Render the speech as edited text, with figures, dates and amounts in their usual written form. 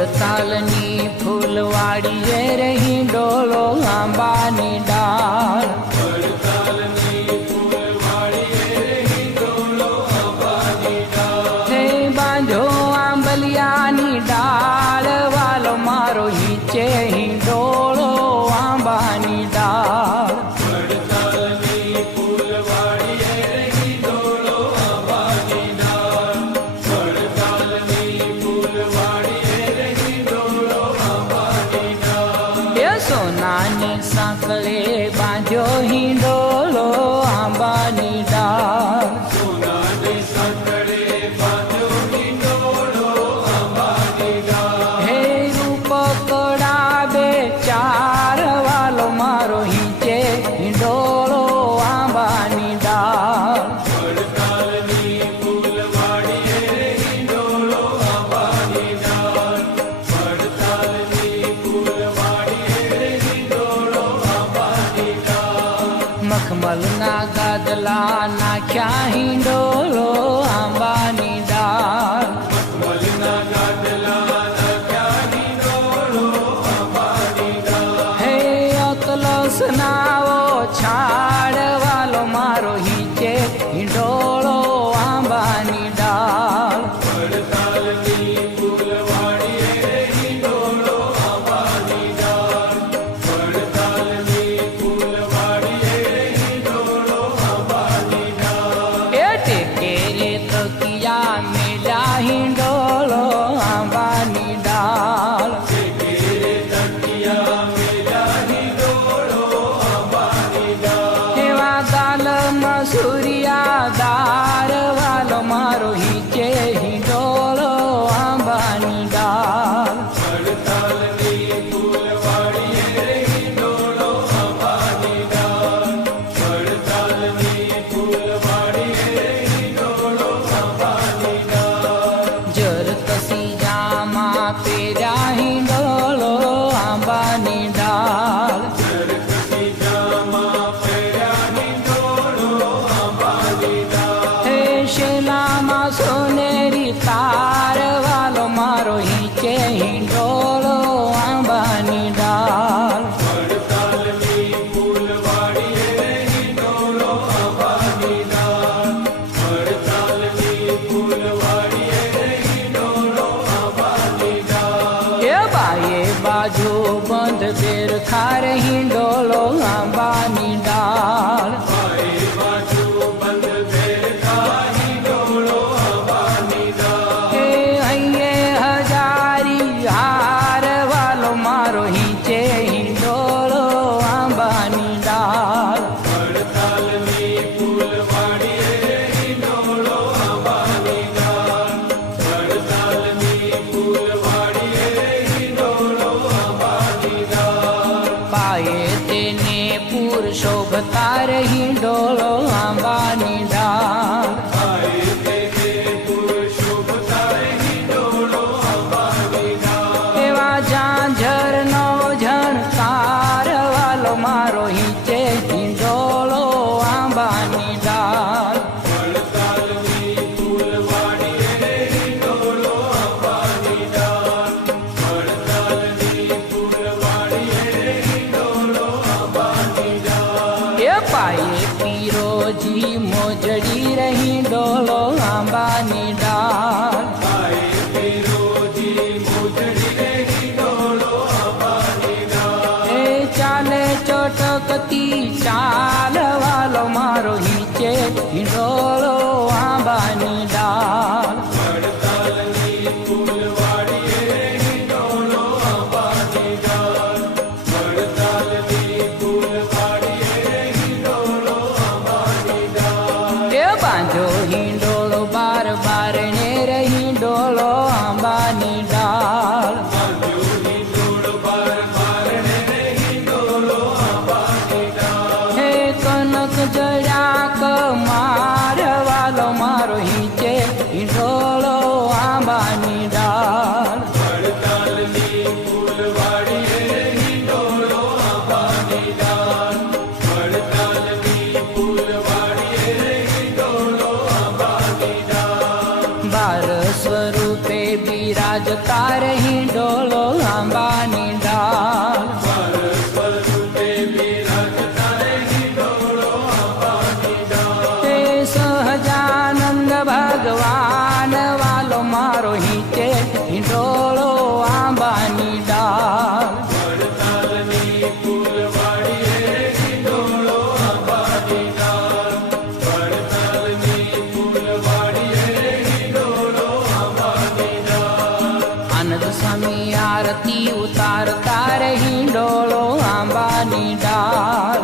વડતાલની ફૂલવાડીએ રહી ડોલો આંબાની ડાળ. હે બાંધો આંબલિયાની ડાળ વાલો મારો હિંચે હિંડોળો આંબાની ડાળ. સોનાની સાંકળે બાંધ્યો હિંડોળો આંબાની ડાળ. હે રૂપ કડાવે ચાર વાલો મારો હિંચે હિંડોળો આંબાની ડાળ. મખમલના ગાદલા નાખ્યા હિંડોળો આંબાની ડાળ. હે અકલસ નાવો છાડ વાલો મારો હિંચે હિંડોળો આંબાની ડાળ. મેલા હિંડોળો આંબાની ડાળ. એવા ગાલ મસુરિયા દાર વાલો મારો હિંચે હિંડોળો આંબાની ડાળ. પેરા હિંડોળો આંબાની ડાળ. હે શેલામાં સોનેરી તાર વાલો મારો હિંચે હિંડોળો આંબાની ડાળ. બાજુ બંધ બેર ખાર હિંડોળો આંબાની ડાળ. હે અહીંયા હજારી હાર વાલો મારો હિંચે હિંડોળો આંબાની ડાળ. શોભતા રહી ડોળો આંબાની ડાળ. એવા ઝાંઝરનો ઝણકાર વાલો મારો હિંચે હિંડોળો આંબાની ડાળ. પાયે પીરોજી મોજડી રહી ડોળો આંબાની ડાળ. એ ચાલે ચોટકતી ચાલ વાલો મારો હિંચે હિંડોળો આંબાની ડાળ. બાંધો હિંડોળો બાર બારણે રહી ડોળો આંબાની ડાળ. સ્વામી આરતી ઉતારતા રે હિંડોળો આંબાની ડાળ